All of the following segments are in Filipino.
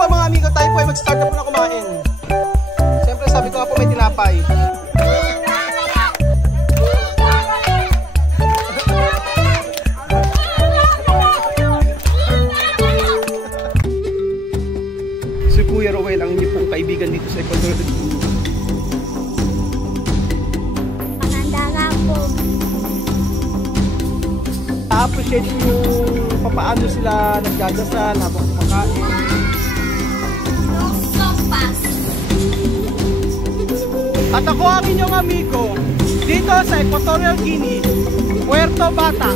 ba mga amigo, tayo po ay mag-start na po na kumain. Siyempre sabi ko nga po may tinapay. Si Kuya Rowel ang inyong pong kaibigan dito sa Ecuador. Maganda nga po. Na-appreciate yung papaano sila nagdadasal habang kumakain. So fast. At ako ang inyong amigo dito sa Equatorial Guinea, Puerto Bata.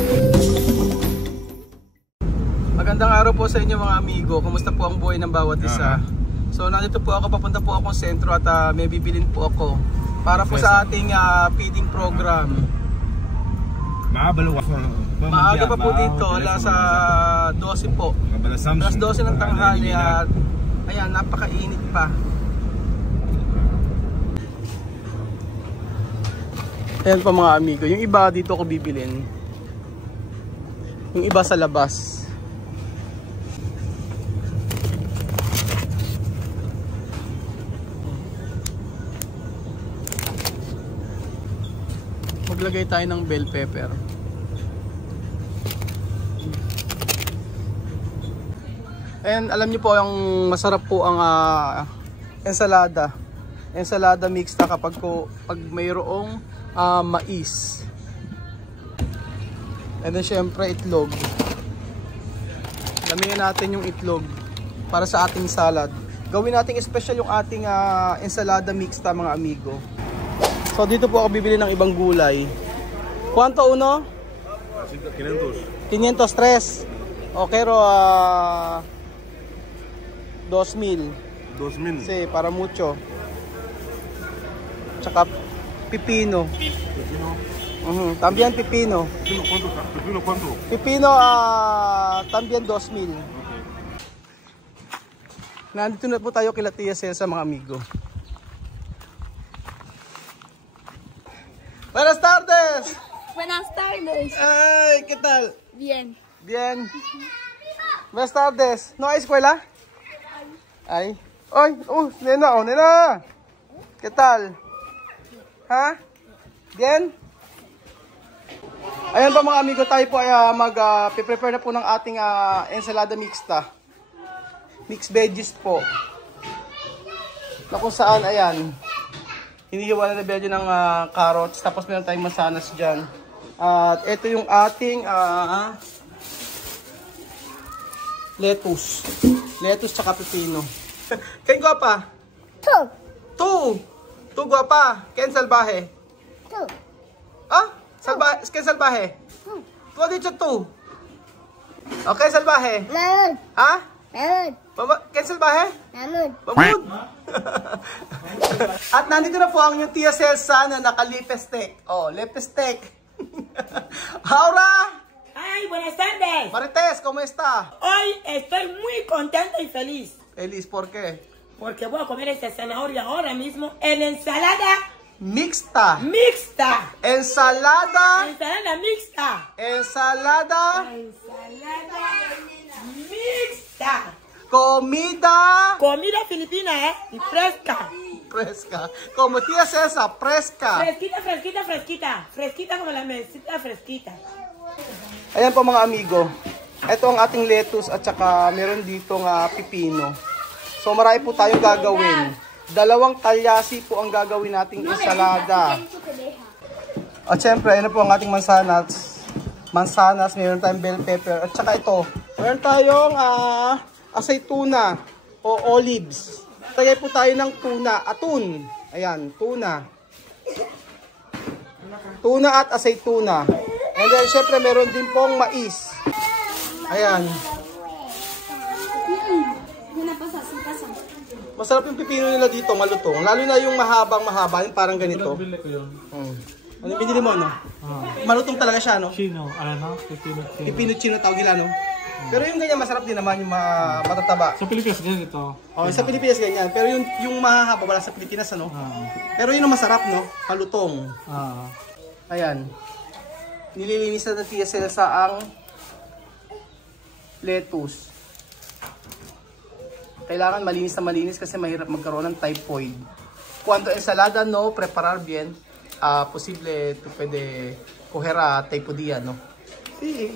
Magandang araw po sa inyo mga amigo. Kumusta po ang buhay ng bawat isa? So nandito po ako, papunta po akong sentro at may bibilin po ako para po sa ating feeding program. Maaga pa po dito, alas 12 po. Alas 12 ng tanghali at ayan, napakainit pa. Ayan pa mga amigo, yung iba dito ko bibilin. Yung iba sa labas. Maglagay tayo ng bell pepper. And alam niyo po, ang masarap po ang ensalada. Ensalada mixta kapag pag mayroong mais. And then syempre itlog. Damihan natin yung itlog para sa ating salad. Gawin nating special yung ating ensalada mixta mga amigo. So dito po ako bibili ng ibang gulay. Quanto uno? 500. 503. Okay, 2,000. 2,000. Sí, para mucho. Tsaka pipino. También pipino. ¿Pepino cuánto? Pipino también 2,000. Nandito na po tayo kila Tia Cel sa mga amigo. Buenas tardes. Buenas tardes. Ay, ¿qué tal? Bien. Bien. Buenas tardes. ¿No hay escuela? Ay. Ay, nena, nena. ¿Qué tal? Ha? Bien? Ayan pa mga amigo, tayo po ay mag-prepare na po ng ating ensalada mixta. Mixed veggies po. Na kung saan, ayan. Hinihiwa na belyo ng carrots, tapos meron tayong mansanas dyan. At ito yung ating lettuce. Lettuce tsaka pepino. Ken guapa? 2. 2 guapa. Ken salvaje? 2. Ah? Salvaje? Ken salvaje? Tu ha dicho 2. Okay, salvaje? Mamud. Ha? Mamud. Ken salvaje? Mamud. Mamud! At nandito na po ang yung Tia Cel na naka-lipstick. Oh, lipstick. Aura! ¡Ay, buenas tardes! Marites, ¿cómo está? Hoy estoy muy contenta y feliz. Feliz, ¿por qué? Porque voy a comer esta zanahoria ahora mismo en ensalada Mixta. mixta. Ensalada. Ensalada mixta. Ensalada. Ensalada mixta. Comida. Comida filipina, Y fresca. Fresca. Como Tia Cel, fresca. Fresquita, fresquita, fresquita. Fresquita como la mesita fresquita. Ayan po mga amigo. Ito ang ating lettuce at saka meron ditong pipino. So marami po tayong gagawin. 2 talyasi po ang gagawin nating ensalada. At syempre, ayan na po ang ating mansanas. Mansanas, meron tayong bell pepper. At saka ito, meron tayong aceituna o olives. Tagay po tayo ng tuna, atun. Ayan, tuna. Tuna at aceituna. And then, syempre, meron din pong mais. Ayan. Masarap yung pipino nila dito, malutong. Lalo na yung mahaba, yung parang ganito. Ano binili mo, no? Malutong talaga siya, no? Chino, pipino chino. Pipino chino tawag nila, no? Pero yung ganyan, masarap din naman yung matataba. Sa Pilipinas, ganito. Oh, sa Pilipinas ganyan. Pero yung mahaba, wala sa Pilipinas, ano? Pero yun ang masarap, no? Malutong. Ayan. Nililinis na ng Tia Cel ang lettuce. Kailangan malinis na malinis kasi mahirap magkaroon ng typhoid. Cuando ensalada no preparar bien, posible to pwede coger typhoidea, no? Sí,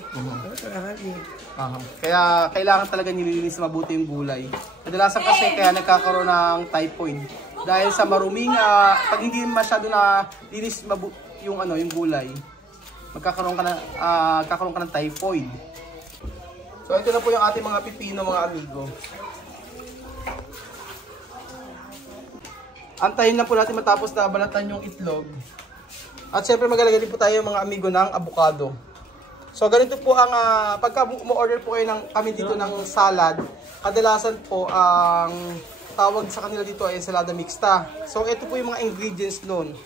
para bien. Kaya kailangan talaga nililinis mabuti yung gulay. Kadalasan kasi kaya nagkakaroon ng typhoid dahil sa maruming pag hindi masyado na linis yung yung gulay, magkakaroon ka ng typhoid. So ito na po yung ating mga pipino, mga amigo. Antayin na po natin matapos na balatan yung itlog. At syempre maglalagay din po tayo, mga amigo, ng avocado. So ganito po ang pagka umu-order po kayo kami dito ng salad, kadalasan po ang tawag sa kanila dito ay ensalada mixta. So ito po yung mga ingredients noon.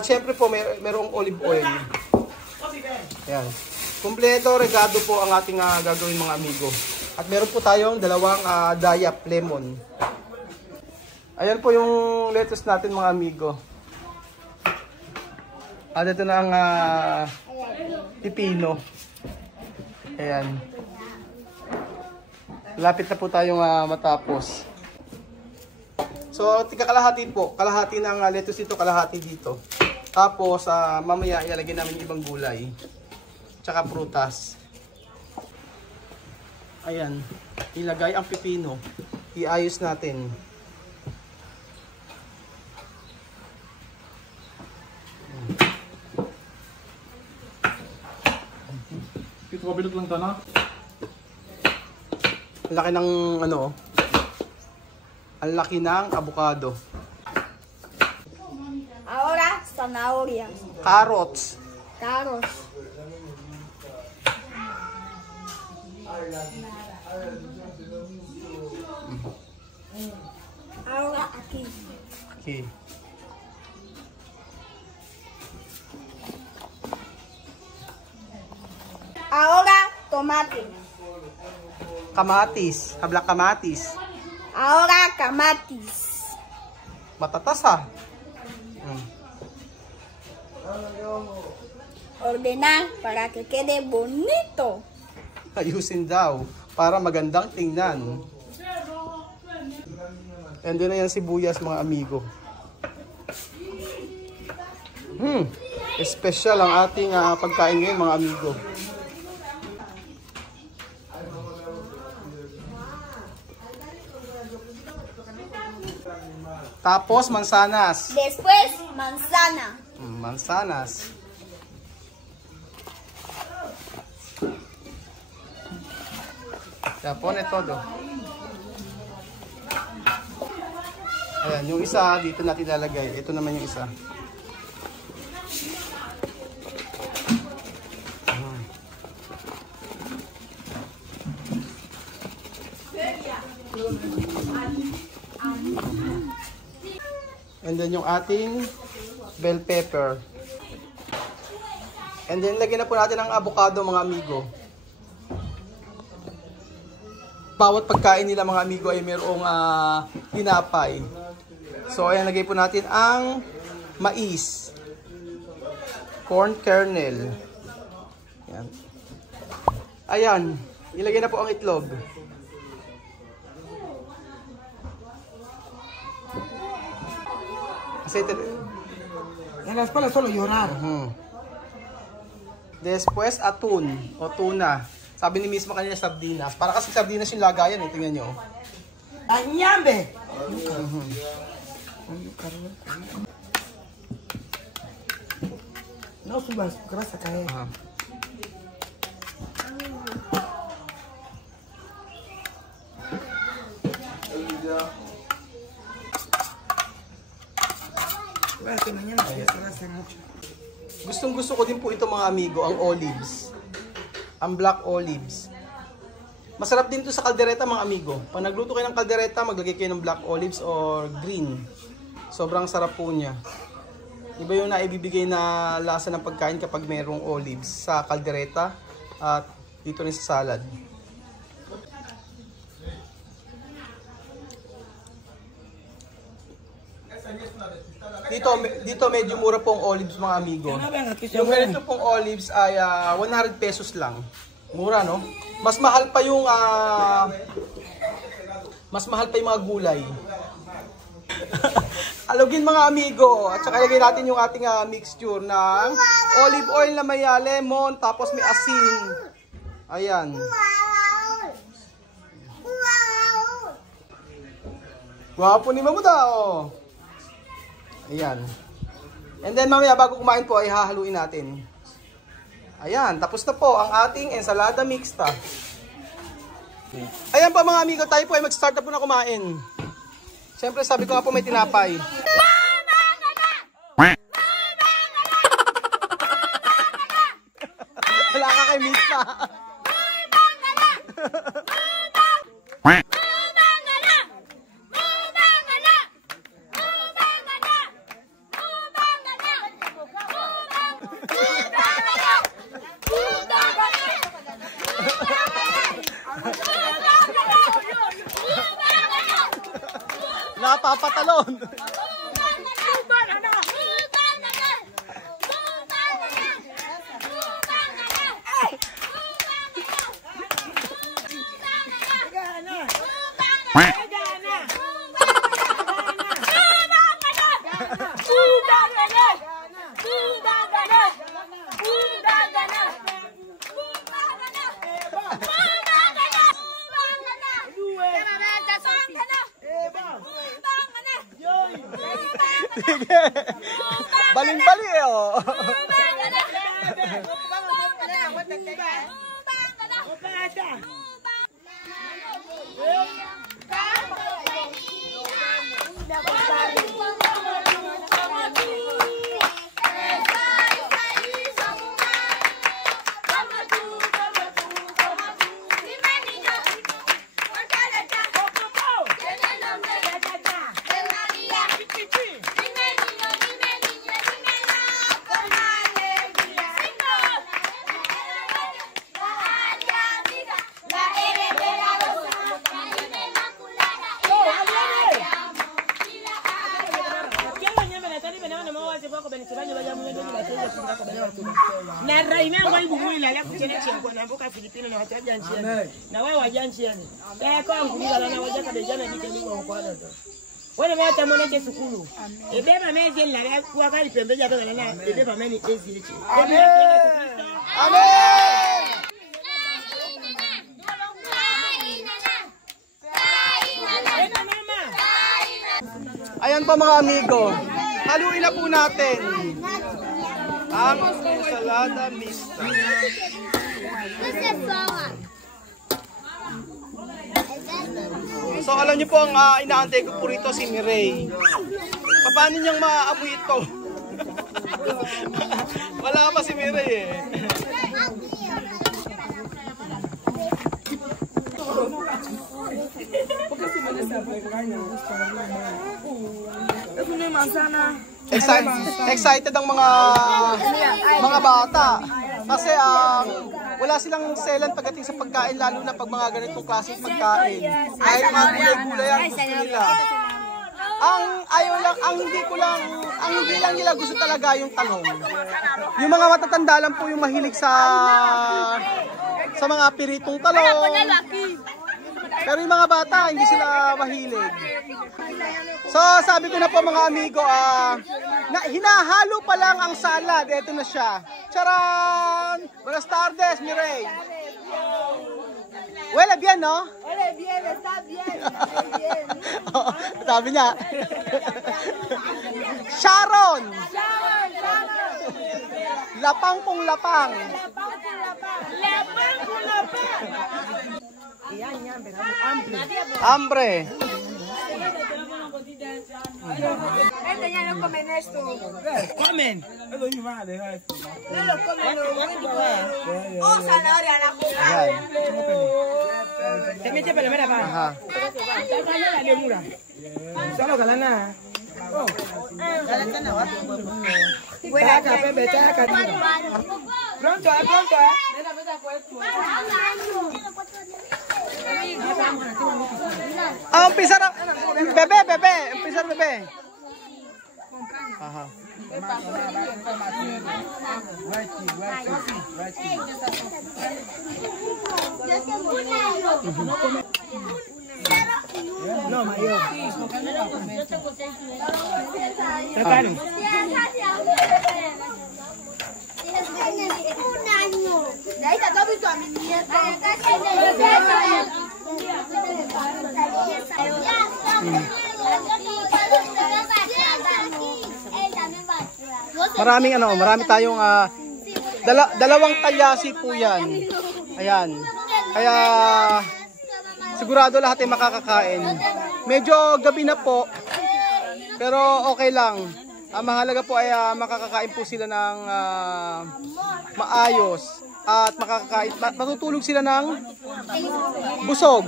Syempre po merong olive oil. Ayan. Kompleto regado po ang ating gagawin, mga amigo. At meron po tayong dalawang dayap lemon. Ayan po yung lettuce natin, mga amigo. At ito na ang pipino. Ayan. Lapit na po tayong matapos. So, tika kalahati po. Kalahati ng lettuce dito, kalahati dito. Tapos, mamaya ilalagay namin yung ibang gulay. Tsaka prutas. Ayan. Ilagay ang pipino. Iayos natin. Ito kabilog lang tanah. Ang laki ng ang laki ng avocado. Ahora, zanahoria. Carrots. Carros. Ahora aquí. Okay. Ahora tomate. Kamatis. Hablak kamatis. Ahora camatis. Matatas Ordenar para que quede bonito. Ayusin daw para magandang tingnan. And then na yan sibuyas, mga amigo. Special ang ating pagkain ngayon, mga amigo. Tapos mansanas. Después manzana. Mansanas. Ya pone todo. Ayan, yung isa dito natin ilalagay. Ito naman yung isa. And then yung ating bell pepper. And then lagyan na po natin ang avocado, mga amigo. Bawat pagkain nila, mga amigo, ay mayroong tinapay. So ayan, lagay po natin ang mais. Corn kernel. Ayan. Ayan, ilagay na po ang itlog. En la escuela solo llorar. Después, atún o tuna. Sabi ni mismo kanina, sardinas. Para kasi sardinas yung lagayan, tingnan nyo. ¡Añambe! No subas, que vas a caer. Bueno, que mañana se hace mucho. Gustong gusto ko din po ito, mga amigo, ang olives. Ang black olives. Masarap din to sa kaldereta, mga amigo. Pag nagluto kayo ng kaldereta, maglagay kayo ng black olives or green. Sobrang sarap po niya. Iba yung naibibigay na lasa ng pagkain kapag mayroong olives sa kaldereta at dito rin sa salad. Dito medyo mura pong olives, mga amigo. Yung ganito pong olives ay 100 pesos lang. Mura, no? Mas mahal pa yung mga gulay. Alugin mga amigo. At saka ilagay natin yung ating mixture ng olive oil na may lemon, tapos may asin. Ayan. Gwapo ni Mamuda, oh. Ayan. And then mamaya bago kumain po ay hahaluin natin. Ayan, tapos na po ang ating ensalada mixta. Ayan pa mga amigo, tayo po ay mag-start na po na kumain. Siyempre sabi ko nga po may tinapay. Wala ka kay mixta. Napapatalon. Sige. Baling-bali eh, oh. Na raime ngoi bugwila la kuchene chenko na mboka Filipino na wataja nchiani. Na wewe waja nchiani. Kwa ngulila na waja kadejana dikeni kwa kwala to. Wale mata mwana ke sukulu. Ebeba mezi la kwa kali pembeja kwa na ebeba meni ezi echi. Amen. Amen. Ayan pa mga amigo. Haluin na po natin ang ensalada mixta. So alam niyo po ang inaantay ko po rito si Mireille. Paano niyang maaamoy ito? Wala pa si Mireille eh. Excited ang mga bata kasi wala silang selan pagdating sa pagkain, lalo na pag mga ganitong klaseng pagkain. Kahit mga gulay-gulay ang gusto nila. Ang hindi lang nila gusto talaga yung talong. Yung mga matatanda lang po yung mahilig sa mga piritong talong. Pero yung mga bata, hindi sila mahilig. So, sabi ko na po mga amigo, hinahalo pa lang ang salad. Ito na siya. Charan! Buenas tardes, Mireille. Huele bien, no? Huele bien, está bien. Sabi niya. Sharon! Lapang pong lapang. Hambre. Este ya no comen esto. Comen. No lo comen. Oh, zanahoria la coca. Te mete pelo mera pa. Aha. La de mura. Solo galana. Oh. Galana wa. Buena ka pepe ta ka. Pronto, pronto. Umpisa na. Bebe. Umpisa na, bebe. Aha. Marami tayong dalawang talyasi po yan. Ayan. Kaya sigurado lahat ay makakakain. Medyo gabi na po. Pero okay lang. Ang mahalaga po ay makakakain po sila ng maayos. At matutulog sila ng busog.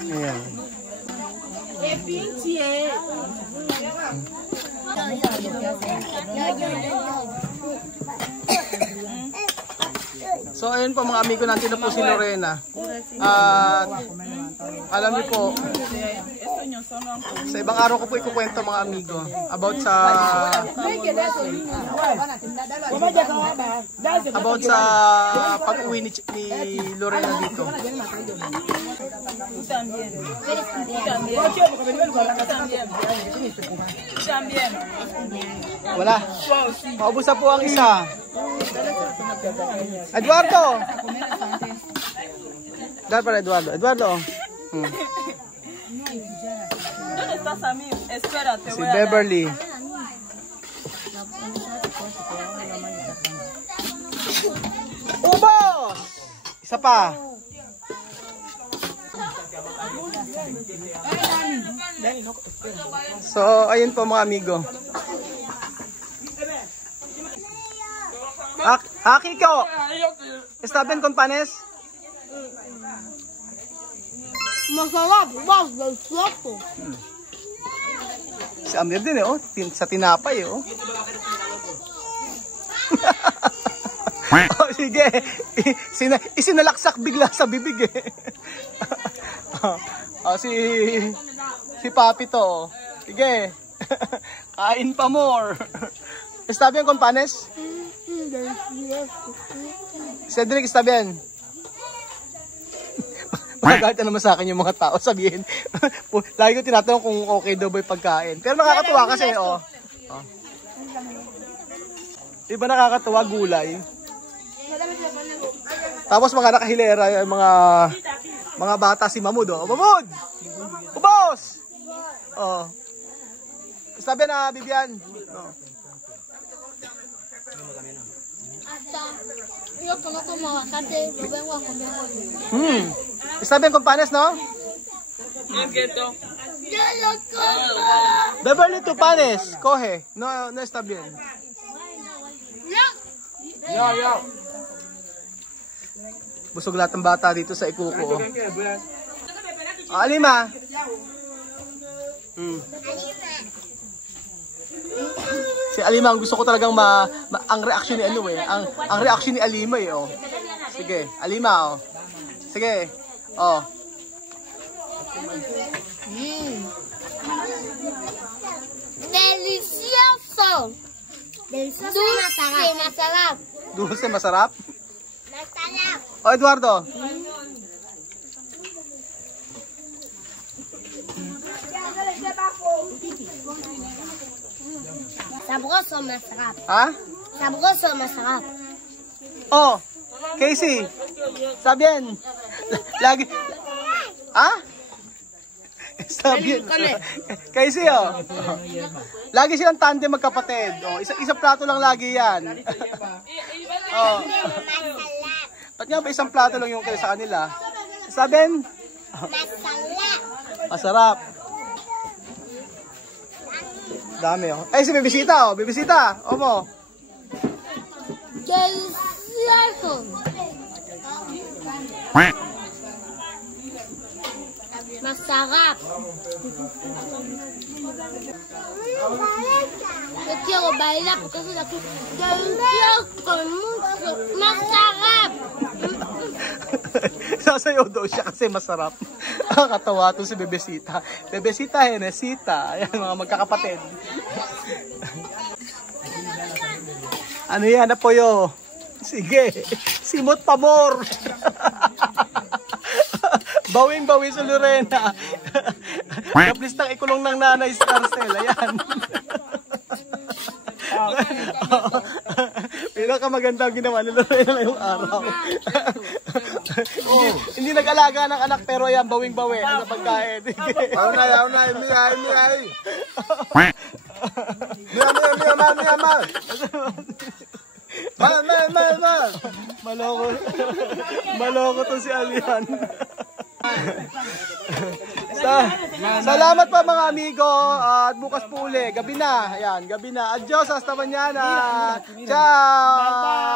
Ayan. So ayun po mga amigo, nandito na po si Lorena. At alam niyo po, sa ibang araw ko po ikukwento mga amigo about sa pag-uwi ni Lorena dito. Wala. Maubos na po ang isa. Eduardo! Dahil para Eduardo. Si Beverly. Ubos! Isa pa. So, ayun po mga amigo. Kiko! ¿Está bien con panes? Masarap, mas del plato. Si Amir din oh, sa tinapay oh. Oh sige, isinalaksak bigla sa bibig eh. Oh, si Papi to. Sige, kain pa more. ¿Está bien con panes? Cedric, está bien? Magagalit na naman sa akin yung mga tao, sabihin. Lagi ko tinatanong kung okay daw ba yung pagkain. Pero nakakatuwa kasi, oh. Diba nakakatuwa, gulay. Tapos mga nakahilera, mga bata si Mamud, oh. Mamud! Ubos! Oh. Sabi na, Bibian. Oh. Yo conozco aguacate, lo vengo a comer hoy. ¿Está bien con panes, no? Yo lo como. Beverly, tu panes. Coge. No está bien. Ya. Busog lahat ng bata dito sa Ikuko. Alima. Si Alima, ang gusto ko talagang ang reaction ni ano eh. Ang reaction ni Alima eh, oh. Sige, Alima, oh. Sige. Oh. Delicioso. Delicioso. Dulce, masarap. Dulce, masarap? Masarap. Oh, Eduardo. Sabroso, masarap. Ha? Sabroso, masarap. Oh, Casey. Sabihin. Lagi. Ha? Sabihin. Casey, oh. Lagi silang tandem magkapatid. Oh, isang plato lang lagi yan. Oh. Ba't nga ba isang plato lang yung sa kanila? Sabihin. Masarap. Masarap. Dami oh. Ay, si Bibisita oh. Bibisita. Omo. Delicioso. Masarap. Yo quiero bailar porque eso de aquí. Delicioso con mucho. Masarap. Nagsasayaw daw siya kasi masarap. Nakakatawa to si Bebesita. Bebesita, Henesita. Ayan, mga magkakapatid. Ano yan, Apoyo? Sige. Simot pamor. Bawing-bawi sa Lorena. Kaplis ng ikulong ng nanay sa Arcel. Ayan. Pinakamaganda ang ginawa ni Lorena ngayong araw. Hindi nag-alaga ng anak pero ayan, bawing-bawi sa pagkain. Ayaw na, miyay. Miyay. Man. Maloko to si Alian. Salamat pa mga amigo at bukas po uli. Gabi na. Ayan, gabi na. Adios, hasta mañana. Ciao.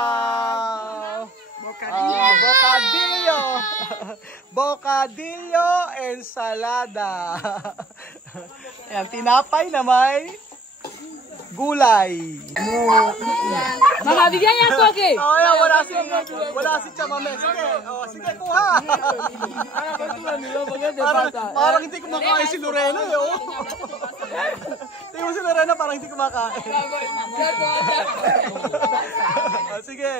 Bocadillo ensalada. Ayan, tinapay na may gulay. Mama, bigyan niya ako, okay? Oh, yeah, wala si Chamame. Sige, sige, kuha. Parang hindi kumakain si Lorena, eh, oh. Tingnan mo si Lorena, parang hindi kumakain. Sige.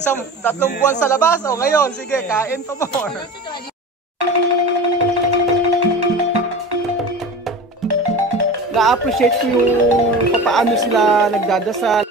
Isang 3 buwan sa labas, oh, ngayon, sige, kain to more. Na-appreciate ko yung paano sila nagdadasal.